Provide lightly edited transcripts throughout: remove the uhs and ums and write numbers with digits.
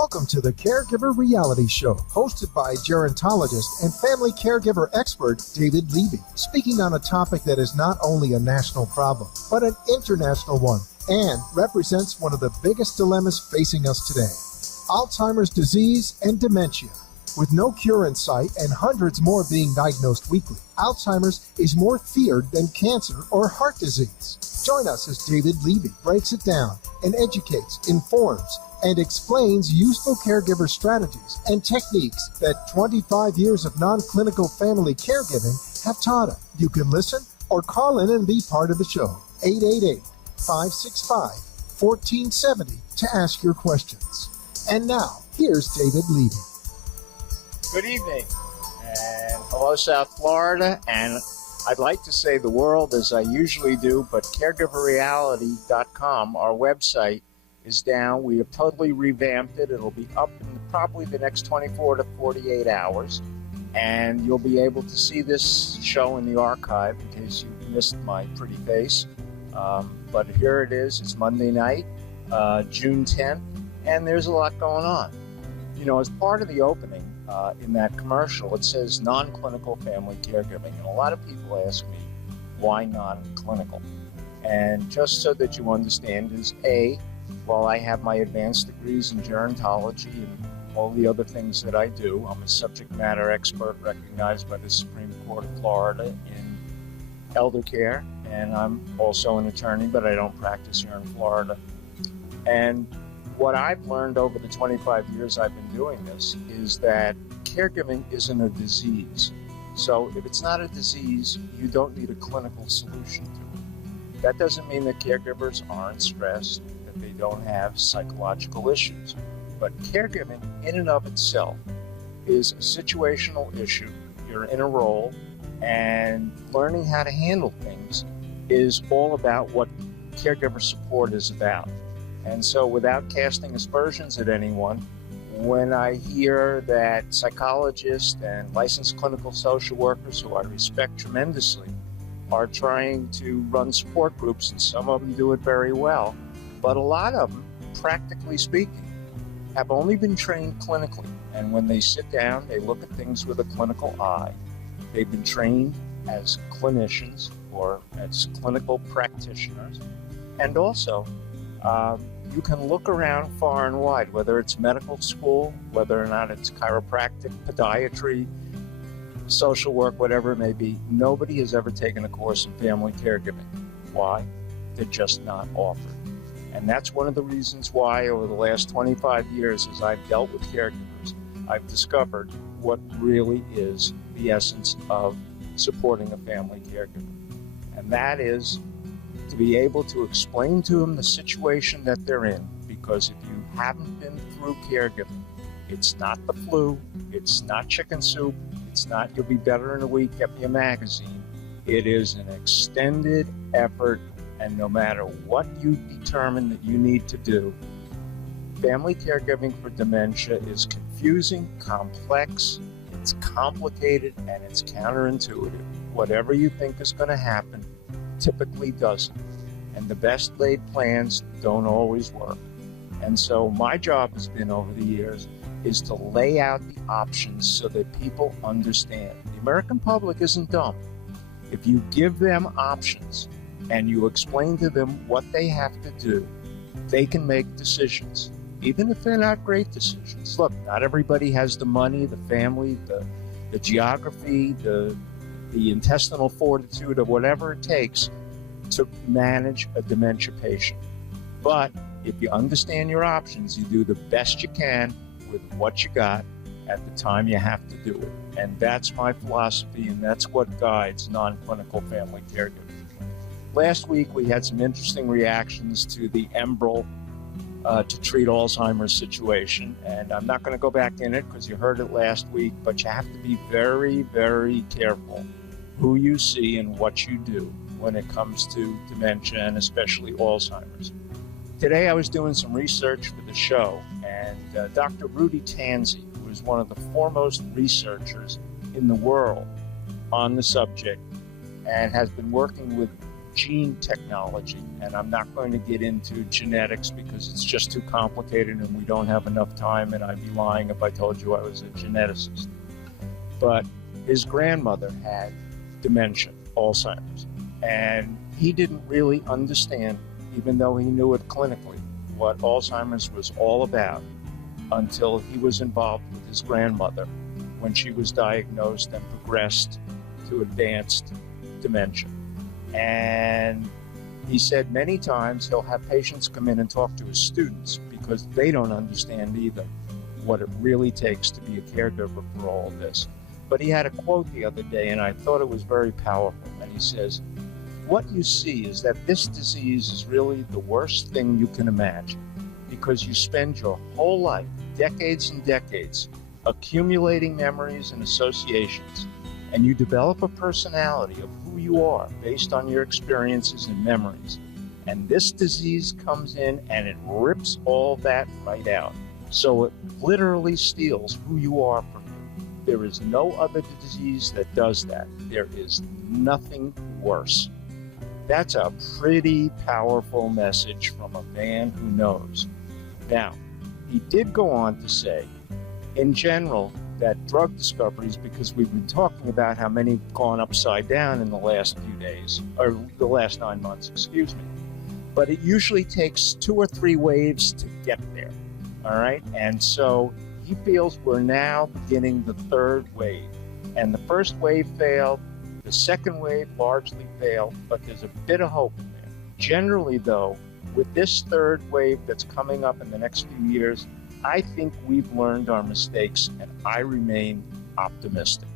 Welcome to the Caregiver Reality Show, hosted by gerontologist and family caregiver expert David Levy, speaking on a topic that is not only a national problem, but an international one, and represents one of the biggest dilemmas facing us today: Alzheimer's disease and dementia. With no cure in sight and hundreds more being diagnosed weekly, Alzheimer's is more feared than cancer or heart disease. Join us as David Levy breaks it down and educates, informs, and explains useful caregiver strategies and techniques that 25 years of non-clinical family caregiving have taught him. You can listen or call in and be part of the show. 888-565-1470 to ask your questions. And now, here's David Levy. Good evening, and hello, South Florida, and I'd like to say the world as I usually do, but caregiverreality.com, our website, is down. We have totally revamped it. It'll be up in probably the next 24 to 48 hours, and you'll be able to see this show in the archive in case you missed my pretty face. But here it is. It's Monday night, June 10th, and there's a lot going on. You know, as part of the opening, in that commercial, it says non-clinical family caregiving. And a lot of people ask me, why non-clinical? And just so that you understand is while I have my advanced degrees in gerontology and all the other things that I do, I'm a subject matter expert recognized by the Supreme Court of Florida in elder care, and I'm also an attorney, but I don't practice here in Florida. And what I've learned over the 25 years I've been doing this is that caregiving isn't a disease. So if it's not a disease, you don't need a clinical solution to it. That doesn't mean that caregivers aren't stressed, that they don't have psychological issues. But caregiving in and of itself is a situational issue. You're in a role, and learning how to handle things is all about what caregiver support is about. And so without casting aspersions at anyone, when I hear that psychologists and licensed clinical social workers, who I respect tremendously, are trying to run support groups, and some of them do it very well, but a lot of them, practically speaking, have only been trained clinically. And when they sit down, they look at things with a clinical eye. They've been trained as clinicians or as clinical practitioners. And also, you can look around far and wide, whether it's medical school, whether or not it's chiropractic, podiatry, social work, whatever it may be. Nobody has ever taken a course in family caregiving. Why? They're just not offered. And that's one of the reasons why over the last 25 years, as I've dealt with caregivers, I've discovered what really is the essence of supporting a family caregiver. And that is to be able to explain to them the situation that they're in. Because if you haven't been through caregiving, it's not the flu, it's not chicken soup, it's not you'll be better in a week, get me a magazine. It is an extended effort, and no matter what you determine that you need to do, family caregiving for dementia is confusing, complex, it's complicated, and it's counterintuitive. Whatever you think is going to happen typically doesn't. And the best laid plans don't always work. And so my job has been over the years is to lay out the options so that people understand. The American public isn't dumb. If you give them options and you explain to them what they have to do, they can make decisions, even if they're not great decisions. Look, not everybody has the money, the family, the geography, the intestinal fortitude, or whatever it takes to manage a dementia patient. But if you understand your options, you do the best you can with what you got at the time you have to do it. And that's my philosophy, and that's what guides non-clinical family caregiving. Last week, we had some interesting reactions to the Enbrel to treat Alzheimer's situation. And I'm not going to go back in it because you heard it last week, but you have to be very, very careful who you see and what you do when it comes to dementia and especially Alzheimer's. Today I was doing some research for the show, and Dr. Rudy Tanzi, who is one of the foremost researchers in the world on the subject and has been working with gene technology. And I'm not going to get into genetics because it's just too complicated and we don't have enough time, and I'd be lying if I told you I was a geneticist. But his grandmother had dementia, Alzheimer's, and he didn't really understand, even though he knew it clinically, what Alzheimer's was all about until he was involved with his grandmother when she was diagnosed and progressed to advanced dementia. And he said many times he'll have patients come in and talk to his students because they don't understand either what it really takes to be a caregiver for all of this. But he had a quote the other day, and I thought it was very powerful. And he says, "What you see is that this disease is really the worst thing you can imagine, because you spend your whole life, decades and decades, accumulating memories and associations, and you develop a personality of who you are based on your experiences and memories. And this disease comes in and it rips all that right out. So it literally steals who you are from you. There is no other disease that does that. There is nothing worse." That's a pretty powerful message from a man who knows. Now, he did go on to say, in general, that drug discoveries, because we've been talking about how many have gone upside down in the last few days, or the last 9 months, excuse me. But it usually takes 2 or 3 waves to get there, all right? And so he feels we're now beginning the 3rd wave. And the first wave failed, the second wave largely failed, but there's a bit of hope in there. Generally, though, with this 3rd wave that's coming up in the next few years, I think we've learned our mistakes, and I remain optimistic.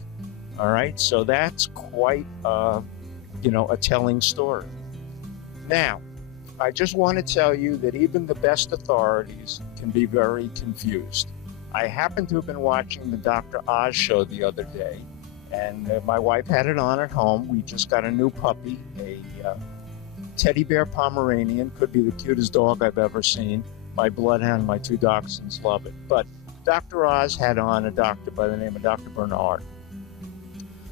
All right, so that's quite, a telling story. Now, I just want to tell you that even the best authorities can be very confused. I happened to have been watching the Dr. Oz show the other day, and my wife had it on at home. We just got a new puppy, a teddy bear Pomeranian, could be the cutest dog I've ever seen. My bloodhound, my 2 dachshunds love it. But Dr. Oz had on a doctor by the name of Dr. Bernard,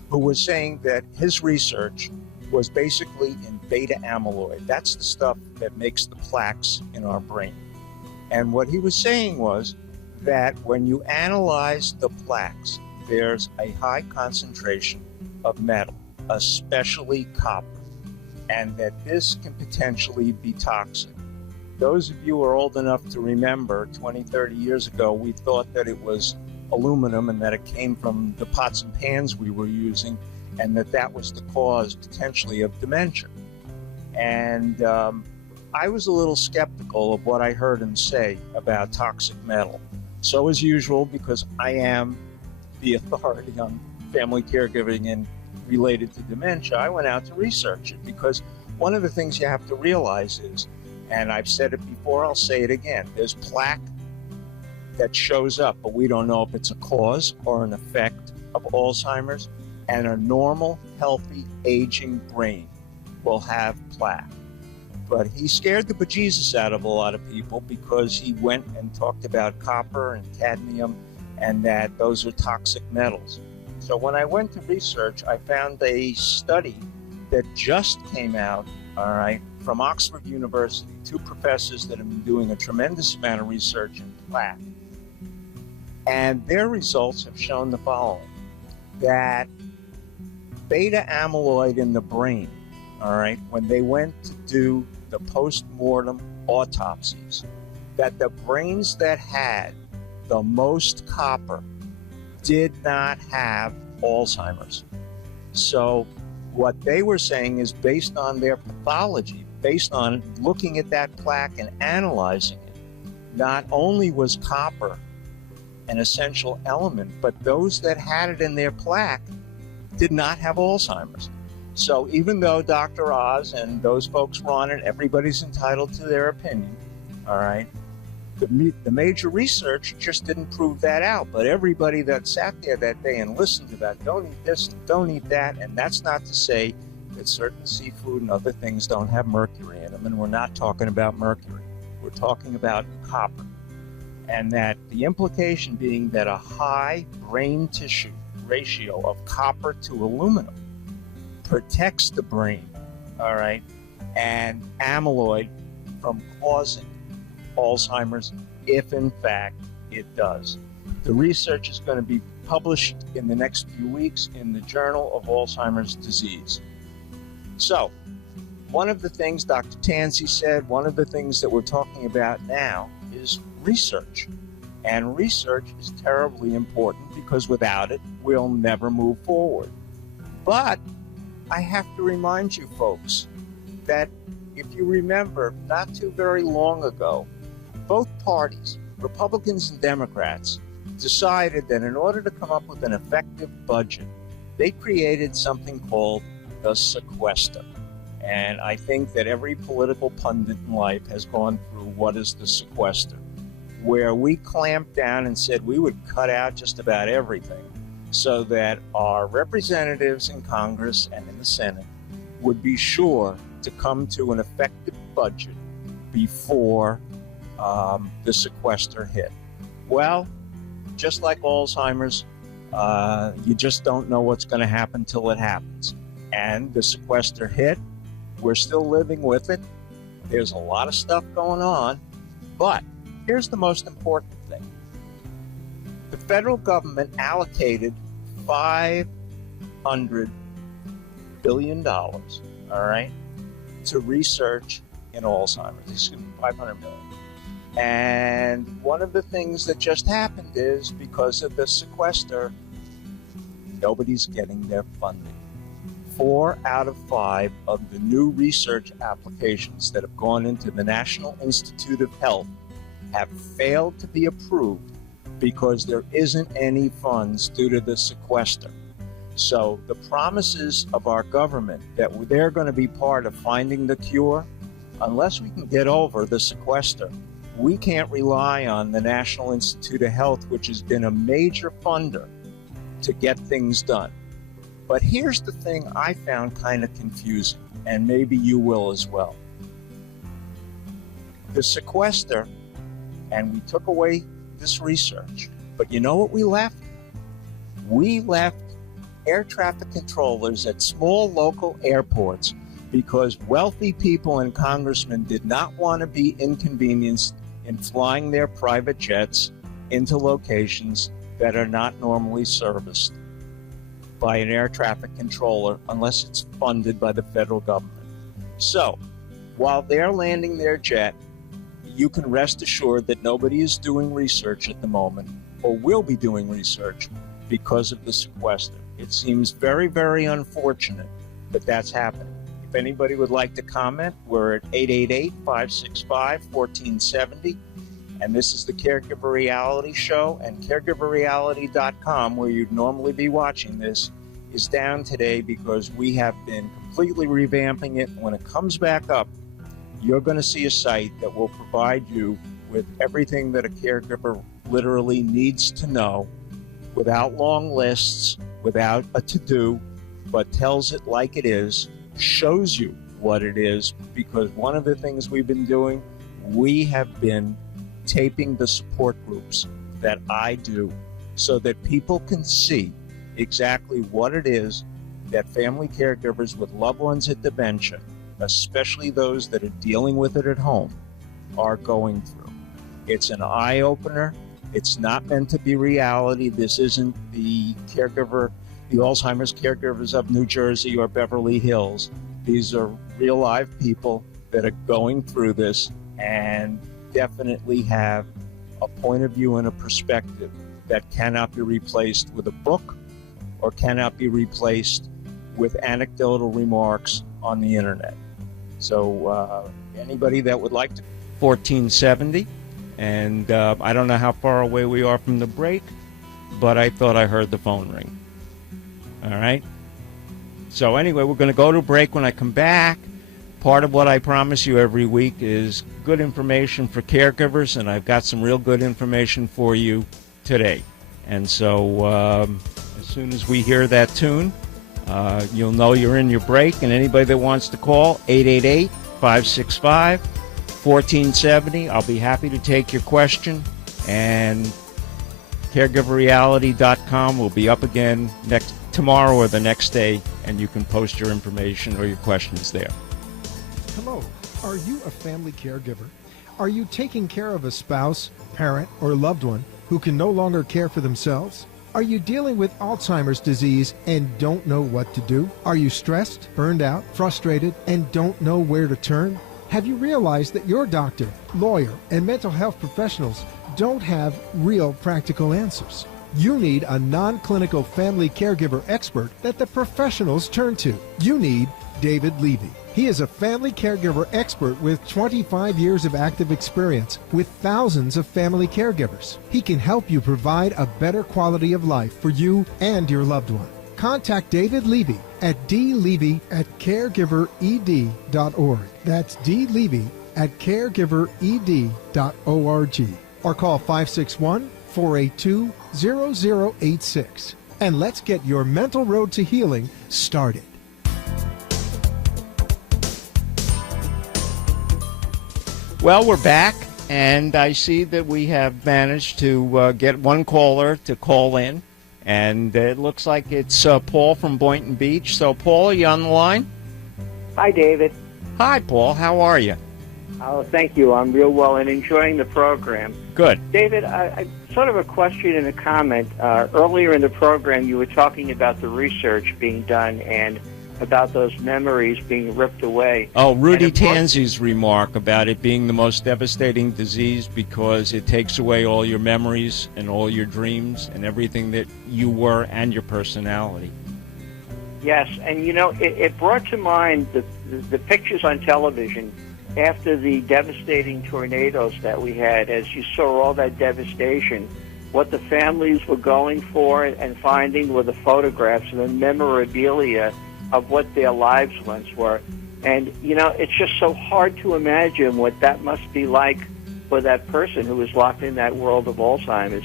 who was saying that his research was basically in beta amyloid. That's the stuff that makes the plaques in our brain. And what he was saying was that when you analyze the plaques, there's a high concentration of metal, especially copper, and that this can potentially be toxic. Those of you who are old enough to remember 20, 30 years ago, we thought that it was aluminum and that it came from the pots and pans we were using, and that was the cause potentially of dementia. And I was a little skeptical of what I heard him say about toxic metal. So as usual, because I am the authority on family caregiving and related to dementia, I went out to research it, because one of the things you have to realize is, and I've said it before, I'll say it again, there's plaque that shows up, but we don't know if it's a cause or an effect of Alzheimer's, and a normal, healthy, aging brain will have plaque. But he scared the bejesus out of a lot of people because he went and talked about copper and cadmium and that those are toxic metals. So when I went to research, I found a study that just came out, all right, from Oxford University, 2 professors that have been doing a tremendous amount of research in plaque. And their results have shown the following, that beta amyloid in the brain, all right, when they went to do the post-mortem autopsies, that the brains that had the most copper did not have Alzheimer's. So what they were saying is, based on their pathology, based on looking at that plaque and analyzing it, not only was copper an essential element, but those that had it in their plaque did not have Alzheimer's. So even though Dr. Oz and those folks were on it, everybody's entitled to their opinion, all right? The major research just didn't prove that out, but everybody that sat there that day and listened about, don't eat this and don't eat that, and that's not to say that certain seafood and other things don't have mercury in them, and we're not talking about mercury. We're talking about copper. And that the implication being that a high brain tissue ratio of copper to aluminum protects the brain, all right, and amyloid from causing Alzheimer's, if in fact it does. The research is going to be published in the next few weeks in the Journal of Alzheimer's Disease. So, one of the things Dr. Tansey said, one of the things that we're talking about now is research. And research is terribly important because without it, we'll never move forward. But I have to remind you folks that if you remember, not too very long ago, both parties, Republicans and Democrats, decided that in order to come up with an effective budget, they created something called the sequester. And I think that every political pundit in life has gone through what is the sequester, where we clamped down and said we would cut out just about everything so that our representatives in Congress and in the Senate would be sure to come to an effective budget before the sequester hit. Well, just like Alzheimer's, you just don't know what's going to happen till it happens. And the sequester hit. We're still living with it. There's a lot of stuff going on. But here's the most important thing. The federal government allocated $500 billion, all right, to research in Alzheimer's. Excuse me, $500 million. And one of the things that just happened is because of the sequester, nobody's getting their funding. 4 out of 5 of the new research applications that have gone into the National Institute of Health have failed to be approved because there isn't any funds due to the sequester. So the promises of our government that they're going to be part of finding the cure, unless we can get over the sequester, we can't rely on the National Institute of Health, which has been a major funder, to get things done. But here's the thing I found kind of confusing, and maybe you will as well. The sequester, and we took away this research, but you know what we left? We left air traffic controllers at small local airports because wealthy people and congressmen did not want to be inconvenienced in flying their private jets into locations that are not normally serviced by an air traffic controller unless it's funded by the federal government. So, while they're landing their jet, you can rest assured that nobody is doing research at the moment or will be doing research because of the sequester. It seems very, very unfortunate that that's happening. If anybody would like to comment, we're at 888-565-1470. And this is the Caregiver Reality Show, and caregiverreality.com, where you'd normally be watching this, is down today because we have been completely revamping it. When it comes back up, you're going to see a site that will provide you with everything that a caregiver literally needs to know, without long lists, without a to-do, but tells it like it is, shows you what it is, because one of the things we've been doing, we have been taping the support groups that I do so that people can see exactly what it is that family caregivers with loved ones with dementia, especially those that are dealing with it at home, are going through. It's an eye-opener. It's not meant to be reality. This isn't the Alzheimer's caregivers of New Jersey or Beverly Hills. These are real live people that are going through this and definitely have a point of view and a perspective that cannot be replaced with a book or cannot be replaced with anecdotal remarks on the internet. So anybody that would like to, 1470, and I don't know how far away we are from the break, but I thought I heard the phone ring. All right? So anyway, we're going to go to break. When I come back, part of what I promise you every week is good information for caregivers, and I've got some real good information for you today. And so as soon as we hear that tune, you'll know you're in your break. And anybody that wants to call, 888-565-1470. I'll be happy to take your question. And caregiverreality.com will be up again tomorrow or the next day, and you can post your information or your questions there. Hello, are you a family caregiver? Are you taking care of a spouse, parent, or loved one who can no longer care for themselves? Are you dealing with Alzheimer's disease and don't know what to do? Are you stressed, burned out, frustrated, and don't know where to turn? Have you realized that your doctor, lawyer, and mental health professionals don't have real practical answers? You need a non-clinical family caregiver expert that the professionals turn to. You need David Levy. He is a family caregiver expert with 25 years of active experience with thousands of family caregivers. He can help you provide a better quality of life for you and your loved one. Contact David Levy at dlevy@caregivered.org. That's dlevy@caregivered.org. Or call 561-482-0086. And let's get your mental road to healing started. Well, we're back, and I see that we have managed to get one caller to call in, and it looks like it's Paul from Boynton Beach. So, Paul, are you on the line? Hi, David. Hi, Paul. How are you? Oh, thank you. I'm real well and enjoying the program. Good. David, I sort of a question and a comment. Earlier in the program, you were talking about the research being done and about those memories being ripped away. Oh, Rudy Tanzi's remark about it being the most devastating disease because it takes away all your memories and all your dreams and everything that you were and your personality. Yes, and you know, it brought to mind the pictures on television after the devastating tornadoes that we had. As you saw all that devastation, what the families were going for and finding were the photographs and the memorabilia of what their lives once were. And, you know, it's just so hard to imagine what that must be like for that person who is locked in that world of Alzheimer's.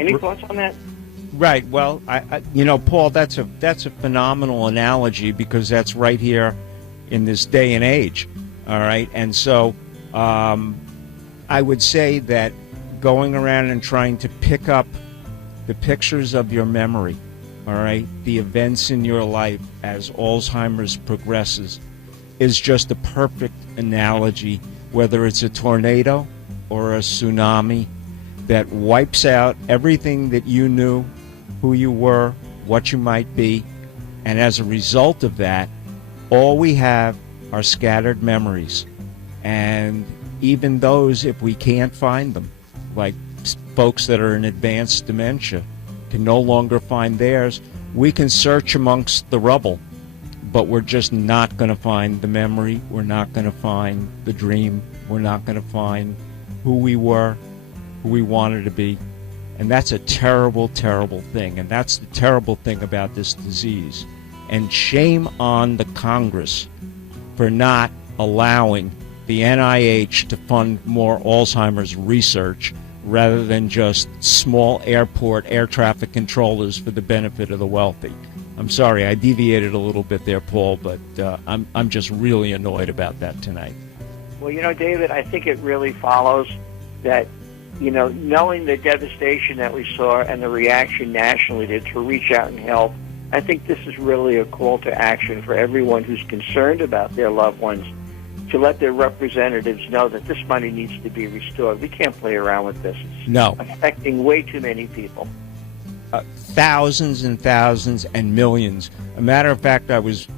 Any thoughts on that? Right. Well, I you know, Paul, that's a phenomenal analogy because that's right here in this day and age. All right. And so I would say that going around and trying to pick up the pictures of your memory, all right, the events in your life as Alzheimer's progresses is just a perfect analogy, whether it's a tornado or a tsunami that wipes out everything that you knew, who you were, what you might be, and as a result of that, all we have are scattered memories. And even those, if we can't find them, like folks that are in advanced dementia, can no longer find theirs, we can search amongst the rubble, but we're just not going to find the memory. We're not going to find the dream. We're not going to find who we were, who we wanted to be. And that's a terrible, terrible thing. And that's the terrible thing about this disease. And shame on the Congress for not allowing the NIH to fund more Alzheimer's research rather than just small airport air traffic controllers for the benefit of the wealthy. I'm sorry, I deviated a little bit there, Paul, but I'm just really annoyed about that tonight. Well, you know, David, I think it really follows that, you know, knowing the devastation that we saw and the reaction nationally to reach out and help, I think this is really a call to action for everyone who's concerned about their loved ones to let their representatives know that this money needs to be restored. We can't play around with this. It's affecting way too many people. Thousands and thousands and millions. A matter of fact, I was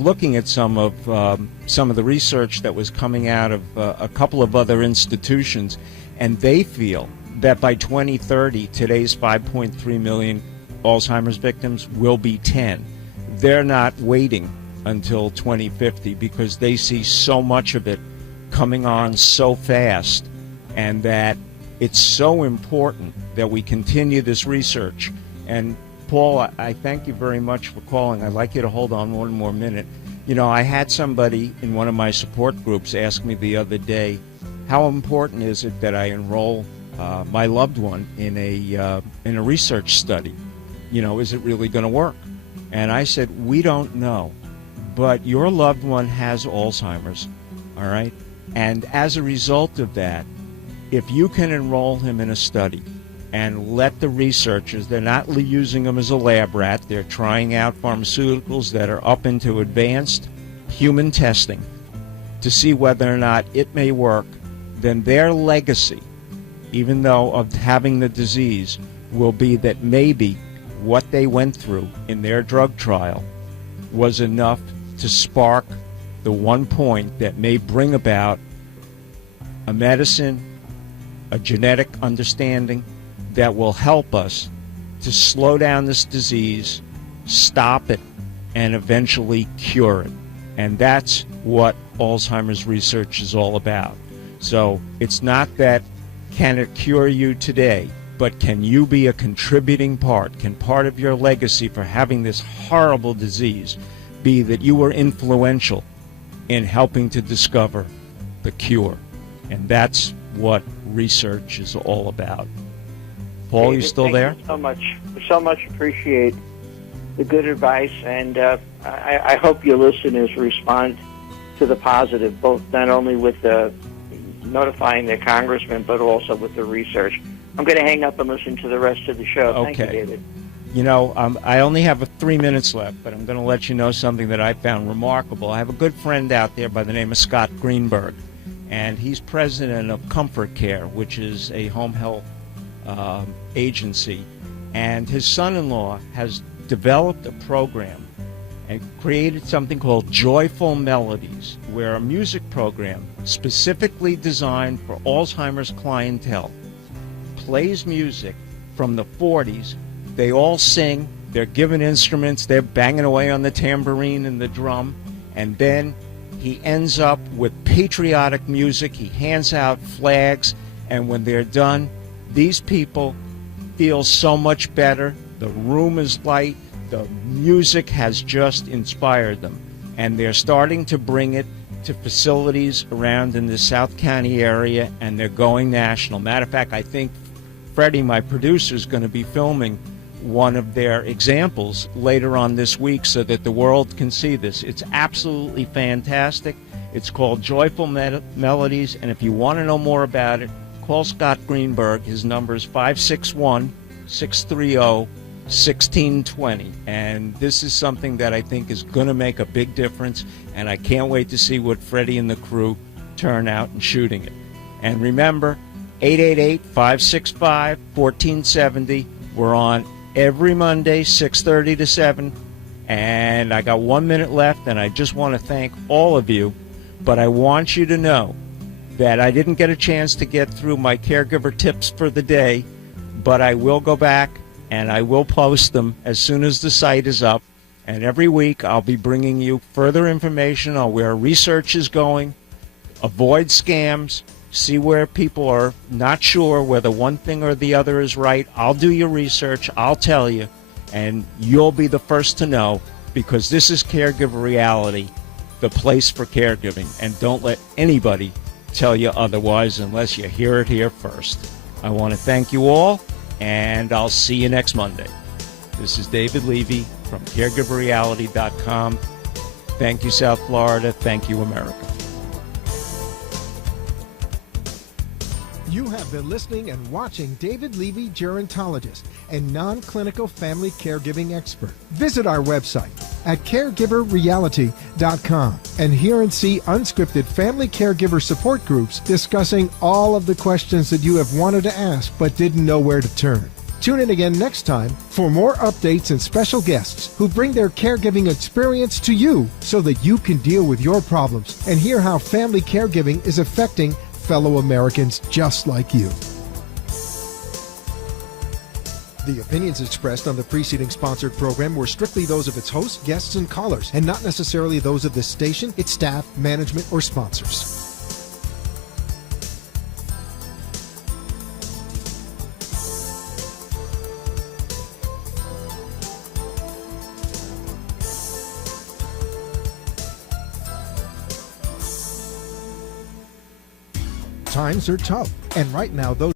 looking at some of the research that was coming out of a couple of other institutions, and they feel that by 2030, today's 5.3 million Alzheimer's victims will be 10. They're not waiting until 2050 because they see so much of it coming on so fast, and that it's so important that we continue this research. And Paul, I thank you very much for calling. I'd like you to hold on one more minute. You know, I had somebody in one of my support groups ask me the other day, how important is it that I enroll my loved one in a research study? You know, is it really going to work? And I said, we don't know. But your loved one has Alzheimer's, all right? And as a result of that, if you can enroll him in a study and let the researchers, they're not using him as a lab rat, they're trying out pharmaceuticals that are up into advanced human testing, to see whether or not it may work, then their legacy, even though of having the disease, will be that maybe what they went through in their drug trial was enough to spark the one point that may bring about a medicine, a genetic understanding that will help us to slow down this disease, stop it, and eventually cure it. And that's what Alzheimer's research is all about. So it's not that can it cure you today, but can you be a contributing part? Can part of your legacy for having this horrible disease be that you were influential in helping to discover the cure? And that's what research is all about. Paul, you still there? Thank you so much appreciate the good advice, and I hope your listeners respond to the positive, both not only with notifying their congressman, but also with the research. I'm going to hang up and listen to the rest of the show. Okay. Thank you, David. You know, I only have 3 minutes left, but I'm going to let you know something that I found remarkable. I have a good friend out there by the name of Scott Greenberg, and he's president of Comfort Care, which is a home health agency. And his son-in-law has developed a program and created something called Joyful Melodies, where a music program specifically designed for Alzheimer's clientele plays music from the 40s. They all sing, they're given instruments, they're banging away on the tambourine and the drum, and then he ends up with patriotic music. He hands out flags, and when they're done, these people feel so much better. The room is light. The music has just inspired them, and they're starting to bring it to facilities around in the South County area, and they're going national. Matter of fact, I think Freddie, my producer, is going to be filming one of their examples later on this week so that the world can see this. It's absolutely fantastic. It's called Joyful Melodies, and if you want to know more about it, call Scott Greenberg. His number is 561-630-1620. And this is something that I think is going to make a big difference, and I can't wait to see what Freddie and the crew turn out in shooting it. And remember, 888-565-1470. We're on every Monday, 6:30 to 7. And I got 1 minute left, and I just want to thank all of you. But I want you to know that I didn't get a chance to get through my caregiver tips for the day, but I will go back and I will post them as soon as the site is up. And every week I'll be bringing you further information on where research is going, avoid scams, see where people are not sure whether one thing or the other is right. I'll do your research, I'll tell you, and you'll be the first to know, because this is Caregiver Reality, the place for caregiving. And don't let anybody tell you otherwise unless you hear it here first. I want to thank you all, and I'll see you next Monday. This is David Levy from caregiverreality.com. Thank you, South Florida. Thank you, America. You have been listening and watching David Levy, gerontologist and non-clinical family caregiving expert. Visit our website at caregiverreality.com and hear and see unscripted family caregiver support groups discussing all of the questions that you have wanted to ask but didn't know where to turn. Tune in again next time for more updates and special guests who bring their caregiving experience to you so that you can deal with your problems and hear how family caregiving is affecting fellow Americans just like you. The opinions expressed on the preceding sponsored program were strictly those of its hosts, guests, and callers, and not necessarily those of this station, its staff, management, or sponsors. Times are tough, and right now those